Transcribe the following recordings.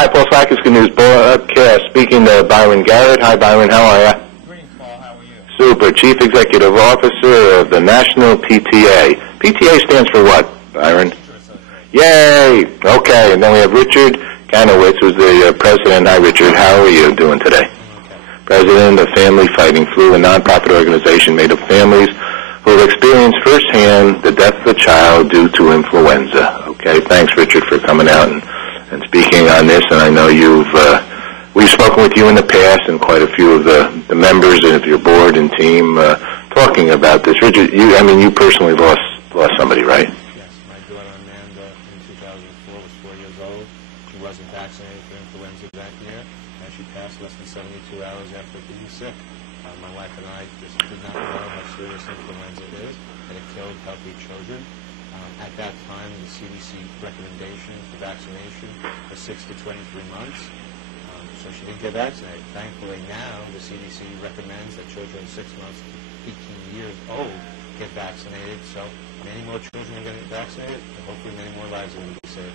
Hi, Paul Sackis, Good News Broadcast. Speaking to Byron Garrett. Hi, Byron. How are you? Greetings, Paul. How are you? Super. Chief Executive Officer of the National PTA. PTA stands for what, Byron? Yay! Okay, and then we have Richard Kanowitz, who's the president. Hi, Richard. How are you doing today? President of Family Fighting Flu, a nonprofit organization made of families who have experienced firsthand the death of a child due to influenza. Okay, thanks, Richard, for coming out and speaking on this. And I know we've spoken with you in the past, and quite a few of the members of your board and team talking about this. Richard, you personally lost somebody, right? Yes, my daughter Amanda in 2004 was 4 years old. She wasn't vaccinated for influenza that year, and she passed less than 72 hours after being sick. My wife and I just did not know how serious influenza is, and it killed healthy children. At that time, the CDC recommendation for vaccination was 6 to 23 months, so she didn't get vaccinated. Thankfully now, the CDC recommends that children 6 months to 18 years old get vaccinated, so many more children are going to get vaccinated, and hopefully many more lives are going to be saved.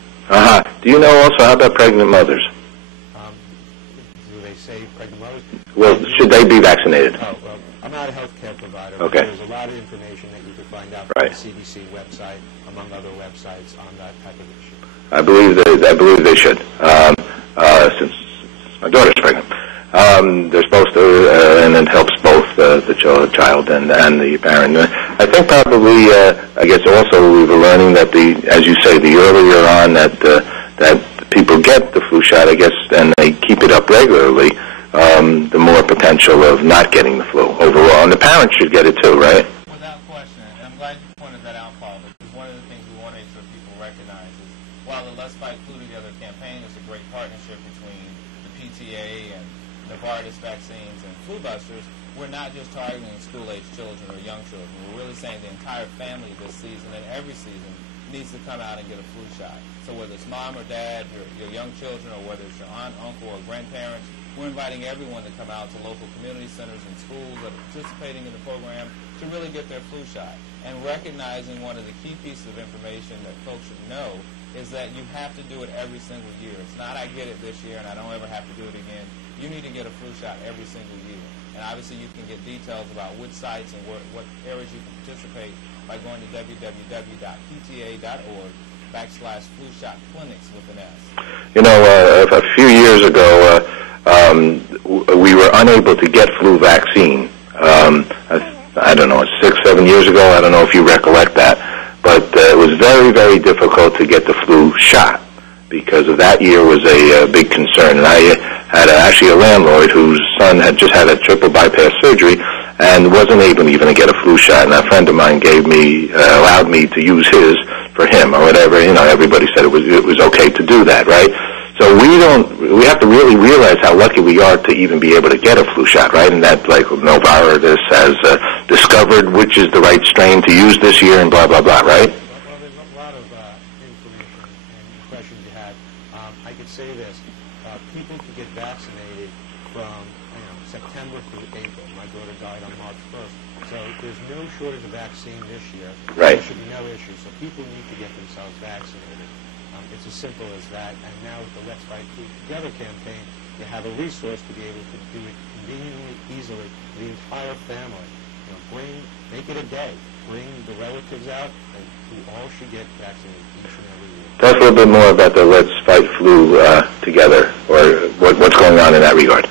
Do you know also, how about pregnant mothers? Do they say pregnant mothers? Well, should they be vaccinated? Oh, well, I'm not a healthcare provider, okay. But there's a lot of information that you can find out from the CDC website, among other websites, on that type of issue. I believe they should. Since my daughter's pregnant, they're supposed to, and it helps both the child and the parent. I think probably, I guess also we were learning that as you say, the earlier on that people get the flu shot, I guess, and they keep it up regularly, the more potential of not getting the flu overall. And the parents should get it too, right? Without question. And I'm glad you pointed that out, Paul, because one of the things we want to make sure people recognize is while the Let's Fight Flu Together campaign is a great partnership between the PTA and Novartis Vaccines and Flu Busters, we're not just targeting school-age children or young children. We're really saying the entire family this season and every season needs to come out and get a flu shot. So whether it's mom or dad, your young children, or whether it's your aunt, uncle, or grandparents, we're inviting everyone to come out to local community centers and schools that are participating in the program to really get their flu shot. And recognizing one of the key pieces of information that folks should know is that you have to do it every single year. It's not I get it this year and I don't ever have to do it again. You need to get a flu shot every single year. And obviously you can get details about which sites and what areas you can participate by going to www.pta.org/flu shot clinics with an S. You know, a few years ago, we were unable to get flu vaccine. I don't know, 6, 7 years ago. I don't know if you recollect that. But it was very, very difficult to get the flu shot because of that year was a big concern. And I had actually a landlord whose son had just had a triple bypass surgery and wasn't able even to get a flu shot. And a friend of mine allowed me to use his for him or whatever. You know, everybody said it was okay to do that, right? So we have to really realize how lucky we are to even be able to get a flu shot, right? And that, like, Novartis has discovered which is the right strain to use this year and blah, blah, blah, right? Well, there's a lot of information and questions you had. I could say this. People can get vaccinated from September through April. My daughter died on March 1st. So there's no shortage of vaccine this year. Right. There should be no issue. So people need to get themselves vaccinated. It's as simple as that. And now with the Let's Fight Flu Together campaign, you have a resource to be able to do it conveniently, easily, for the entire family. Make it a day. Bring the relatives out, and who all should get vaccinated each and every year. Tell us a little bit more about the Let's Fight Flu Together, or what's going on in that regard.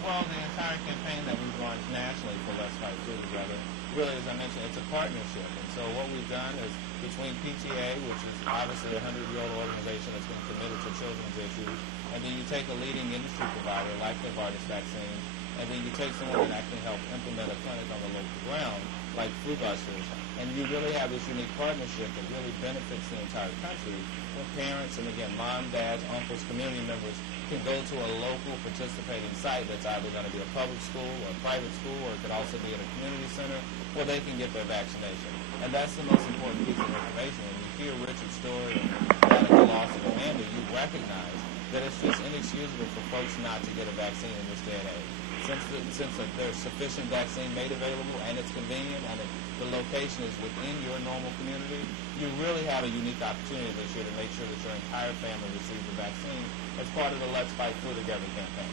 Well, the entire campaign that we've launched nationally for Let's Fight Flu Together, really, as I mentioned, it's a partnership. And so what we've done is between PTA, which is obviously a 100-year-old organization that's been committed to children's issues, and then you take a leading industry provider like Novartis Vaccines, and then you take someone that can help implement a clinic on the local ground, like Flu Busters, and you really have this unique partnership that really benefits the entire country when parents, and again, mom, dads, uncles, community members can go to a local participating site that's either going to be a public school or a private school, or it could also be at a community center where they can get their vaccination. And that's the most important piece of information. When you hear Richard's story and the loss of Amanda, you recognize that it's just inexcusable inexcusable for folks not to get a vaccine in this day and age. Since there's sufficient vaccine made available and it's convenient and the location is within your normal community, you really have a unique opportunity this year to make sure that your entire family receives the vaccine as part of the Let's Fight Flu Together campaign.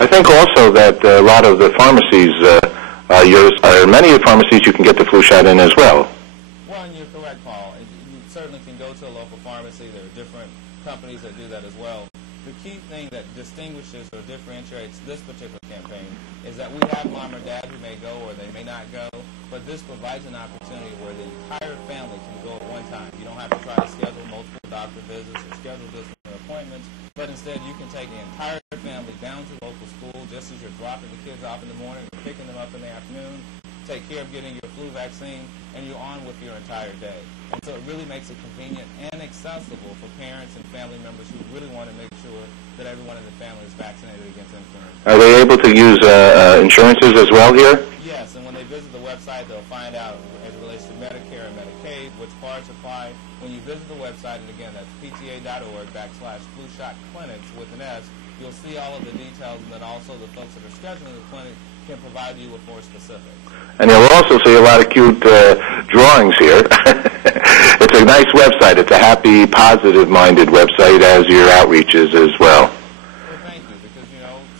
I think also that a lot of the pharmacies, many of the pharmacies you can get the flu shot in as well. Well, and you're correct, Paul. You certainly can go to a local pharmacy. There are different companies that do that as well. The key thing that distinguishes or differentiates this particular campaign is that we have mom or dad who may go or they may not go, but this provides an opportunity where the entire family can go at one time. You don't have to try to schedule multiple doctor visits or schedule different appointments, but instead you can take the entire family down to the local school just as you're dropping the kids off in the morning and picking them up in the afternoon, take care of getting your flu vaccine, and you're on with your entire day. And so it really makes it convenient and accessible for parents and family members who really want to make sure that everyone in the family is vaccinated against influenza. Are they able to use insurances as well here? Yes, and when they visit the website, they'll find out as it relates to Medicare and Medicaid, which cards apply. When you visit the website, and again, that's pta.org/flu shot clinics with an S, you'll see all of the details, and then also the folks that are scheduling the clinic can provide you with more specifics. And you'll also see a lot of cute drawings here. It's a nice website. It's a happy, positive-minded website, as your outreach is as well. Well, thank you, because,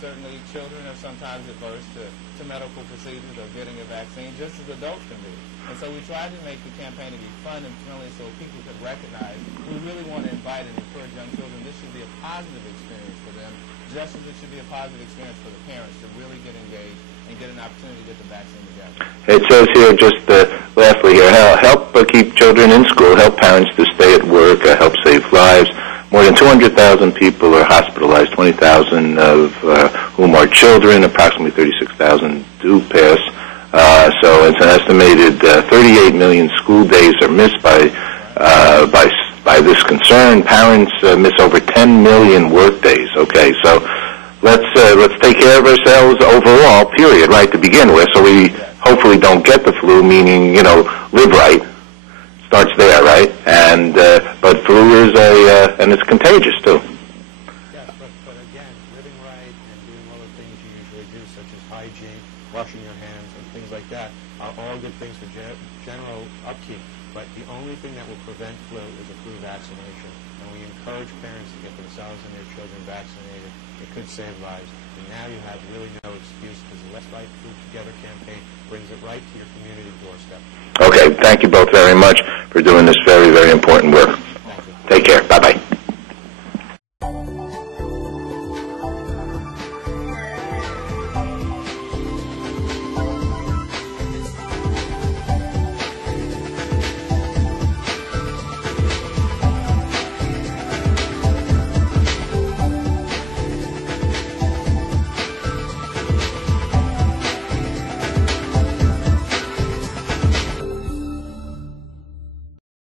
certainly children are sometimes adverse to medical procedures or getting a vaccine, just as adults can be. And so we tried to make the campaign to be fun and friendly so people could recognize we really want to invite and encourage young children. This should be a positive experience for them, just as it should be a positive experience for the parents to really get engaged and get an opportunity to get the vaccine together. It says here, just lastly here, help keep children in school, help parents to stay at work, help save lives. More than 200,000 people are hospitalized, 20,000 of whom are children, approximately 36,000 do pass. So it's an estimated 38 million school days are missed by this concern. Parents miss over 10 million work days. Okay, so let's take care of ourselves overall, period, right, to begin with, so we hopefully don't get the flu, meaning, live right. Starts there, right? And but flu is and it's contagious too. Yes, but again, living right and doing all the things you usually do, such as hygiene, washing your hands, and things like that, are all good things for general upkeep. But the only thing that will prevent flu is a flu vaccination, and we encourage parents to get themselves and their children vaccinated. It could save lives. And now you have really no excuse, because the Let's Fight Flu Together campaign brings it right to your community doorstep. Okay, thank you both very much for doing this very, very important work. Thank you. Take care.